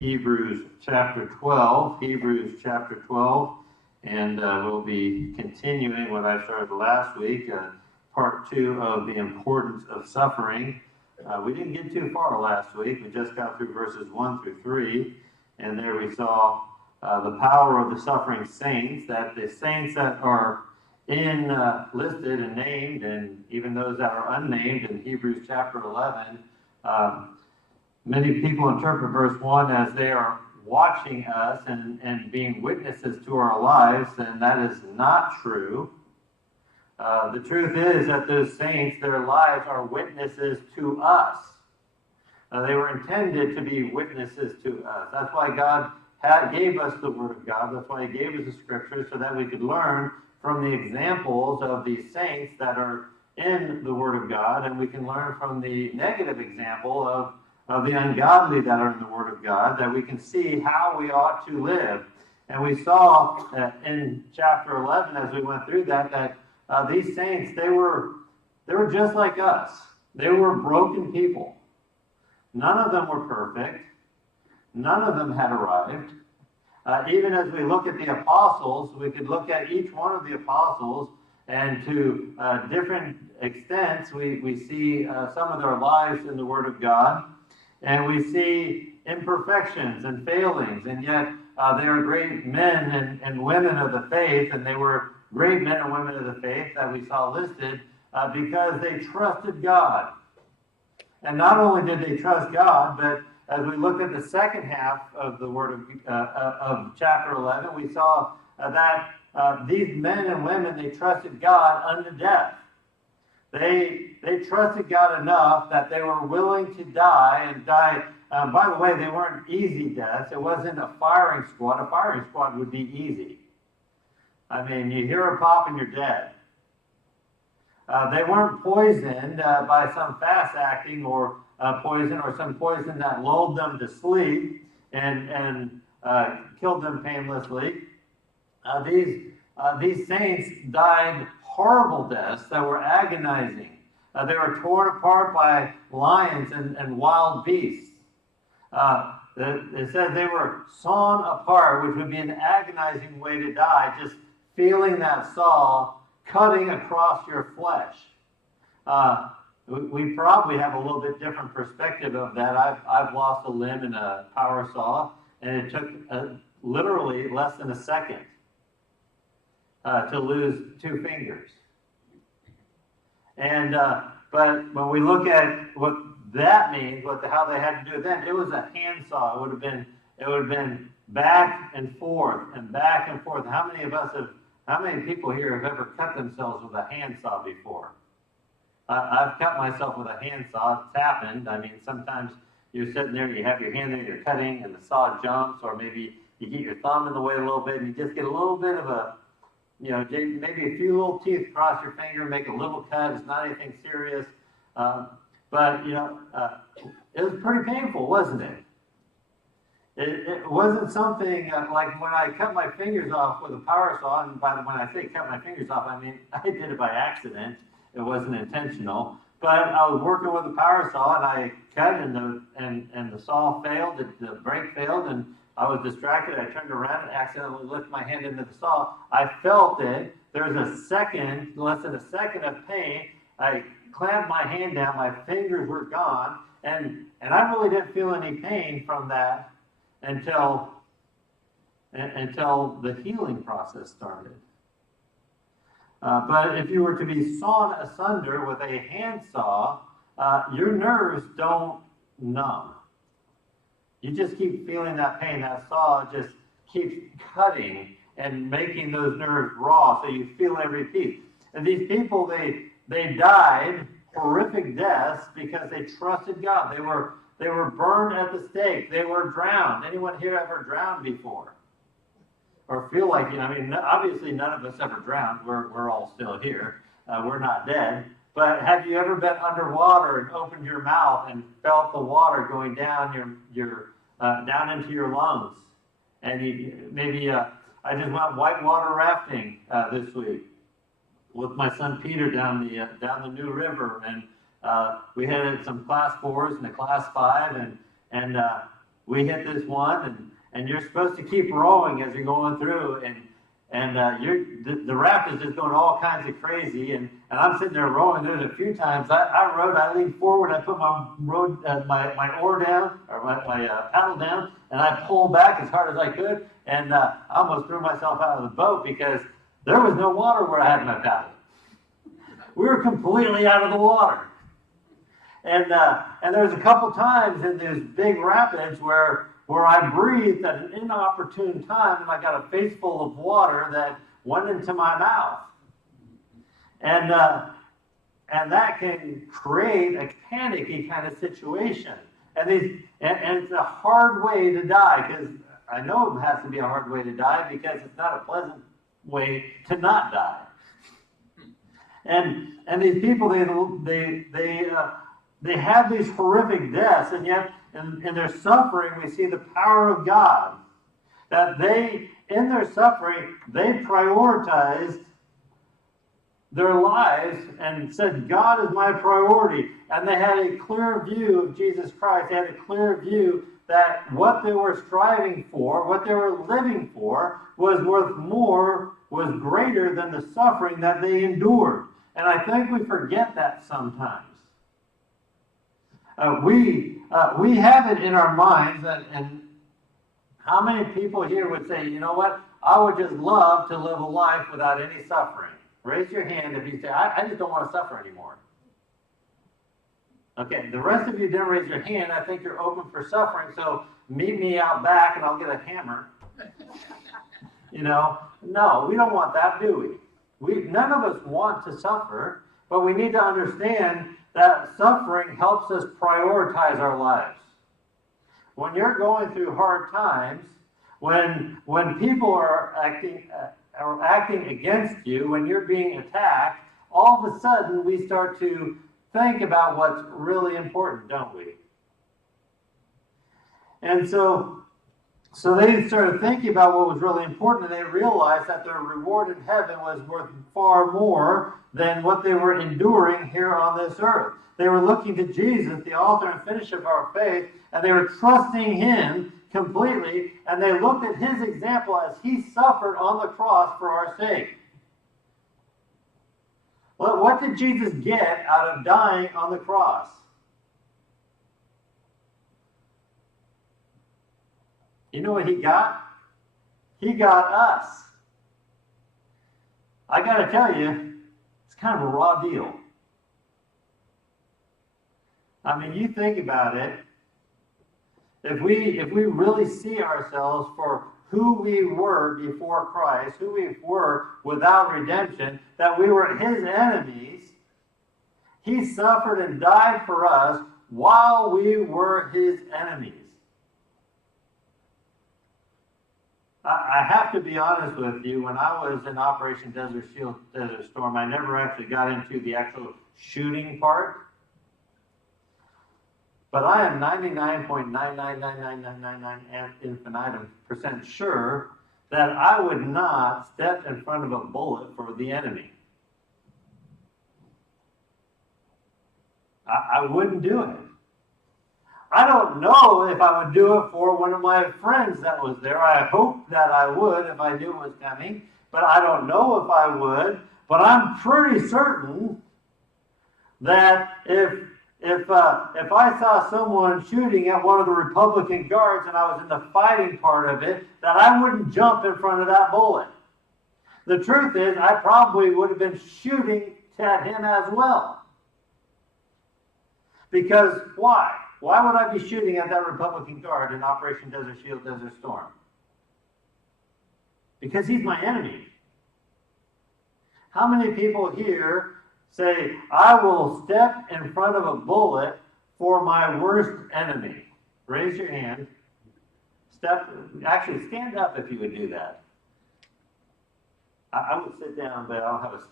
Hebrews chapter 12, and we'll be continuing what I started last week, part 2 of the importance of suffering. We didn't get too far last week. We just got through verses 1 through 3, and there we saw the power of the suffering saints, that the saints that are listed and named, and even those that are unnamed in Hebrews chapter 11, many people interpret verse 1 as they are watching us and being witnesses to our lives, and that is not true. The truth is that those saints, their lives are witnesses to us. They were intended to be witnesses to us. That's why God gave us the Word of God. That's why He gave us the Scriptures, so that we could learn from the examples of these saints that are in the Word of God, and we can learn from the negative example of the ungodly that are in the Word of God, that we can see how we ought to live. And we saw in chapter 11, as we went through that these saints, they were just like us. They were broken people. None of them were perfect. None of them had arrived. Even as we look at the apostles, we could look at each one of the apostles, and to different extents, we see some of their lives in the Word of God. And we see imperfections and failings, and yet they are great men and women of the faith, and they were great men and women of the faith that we saw listed because they trusted God. And not only did they trust God, but as we looked at the second half of the word of chapter 11, we saw that these men and women, they trusted God unto death. They trusted God enough that they were willing to die and die. By the way, they weren't easy deaths. It wasn't a firing squad. A firing squad would be easy. I mean, you hear a pop and you're dead. They weren't poisoned by some fast-acting or poison, or some poison that lulled them to sleep and killed them painlessly. These saints died horrible deaths that were agonizing. They were torn apart by lions and wild beasts. It said they were sawn apart, which would be an agonizing way to die, just feeling that saw cutting across your flesh. We probably have a little bit different perspective of that. I've lost a limb in a power saw, and it took literally less than a second to lose 2 fingers. And but when we look at what that means, how they had to do it then, it was a handsaw. It would have been back and forth and back and forth. How many people here have ever cut themselves with a handsaw before? I've cut myself with a handsaw. It's happened. I mean, sometimes you're sitting there, you have your hand there, you're cutting, and the saw jumps, or maybe you get your thumb in the way a little bit, and you just get a little bit of a, maybe a few little teeth across your finger, make a little cut. It's not anything serious. But it was pretty painful, wasn't it? It wasn't something like when I cut my fingers off with a power saw, and when I say cut my fingers off, I mean I did it by accident. It wasn't intentional. But I was working with a power saw, and I cut, and the saw failed, the brake failed, and I was distracted. I turned around and accidentally lifted my hand into the saw. I felt it. There was less than a second of pain. I clamped my hand down. My fingers were gone, and I really didn't feel any pain from that until the healing process started. But if you were to be sawn asunder with a handsaw, your nerves don't numb. You just keep feeling that pain. That saw just keeps cutting and making those nerves raw, so you feel every piece. And these people, they died horrific deaths because they trusted God. They were burned at the stake. They were drowned. Anyone here ever drowned before? Or feel like, obviously none of us ever drowned. We're all still here. We're not dead. But have you ever been underwater and opened your mouth and felt the water going down down into your lungs? And I just went whitewater rafting this week with my son Peter down the New River, and we had some class 4s and a class 5, and we hit this one, and you're supposed to keep rowing as you're going through, and the raft is just going all kinds of crazy, and I'm sitting there rowing. There's a few times I rowed, I leaned forward, I put my oar down, or my paddle down, and I pulled back as hard as I could, and I almost threw myself out of the boat because there was no water where I had my paddle. We were completely out of the water. And there was a couple times in these big rapids where I breathed at an inopportune time, and I got a face full of water that went into my mouth. And that can create a panicky kind of situation. And it's a hard way to die, because I know it has to be a hard way to die because it's not a pleasant way to not die. And these people, they have these horrific deaths, and yet in their suffering we see the power of God. That in their suffering, they prioritized their lives and said, God is my priority. And they had a clear view of Jesus Christ. They had a clear view that what they were striving for, what they were living for, was worth more, was greater than the suffering that they endured. And I think we forget that sometimes. We have it in our minds, and how many people here would say, you know what, I would just love to live a life without any suffering? Raise your hand if you say, I just don't want to suffer anymore. Okay, the rest of you didn't raise your hand. I think you're open for suffering, so meet me out back and I'll get a hammer. No, we don't want that, do we? None of us want to suffer, but we need to understand that suffering helps us prioritize our lives. When you're going through hard times, when people are acting against you, when you're being attacked, all of a sudden we start to think about what's really important, don't we? And so they started thinking about what was really important, and they realized that their reward in heaven was worth far more than what they were enduring here on this earth. They were looking to Jesus, the author and finisher of our faith, and they were trusting him completely, and they looked at his example as he suffered on the cross for our sake. Well, what did Jesus get out of dying on the cross? You know what he got? He got us. I got to tell you, it's kind of a raw deal. I mean, you think about it. If we really see ourselves for who we were before Christ, who we were without redemption, that we were his enemies, he suffered and died for us while we were his enemies. I have to be honest with you, when I was in Operation Desert Shield, Desert Storm, I never actually got into the actual shooting part. But I am 99.9999999 and infinitum% sure that I would not step in front of a bullet for the enemy. I wouldn't do it. I don't know if I would do it for one of my friends that was there. I hope that I would if I knew it was coming, but I don't know if I would. But I'm pretty certain that if I saw someone shooting at one of the Republican guards and I was in the fighting part of it, that I wouldn't jump in front of that bullet. The truth is, I probably would have been shooting at him as well. Because why? Why would I be shooting at that Republican guard in Operation Desert Shield, Desert Storm? Because he's my enemy. How many people here say, I will step in front of a bullet for my worst enemy? Raise your hand. Actually, stand up if you would do that. I would sit down, but I'll have a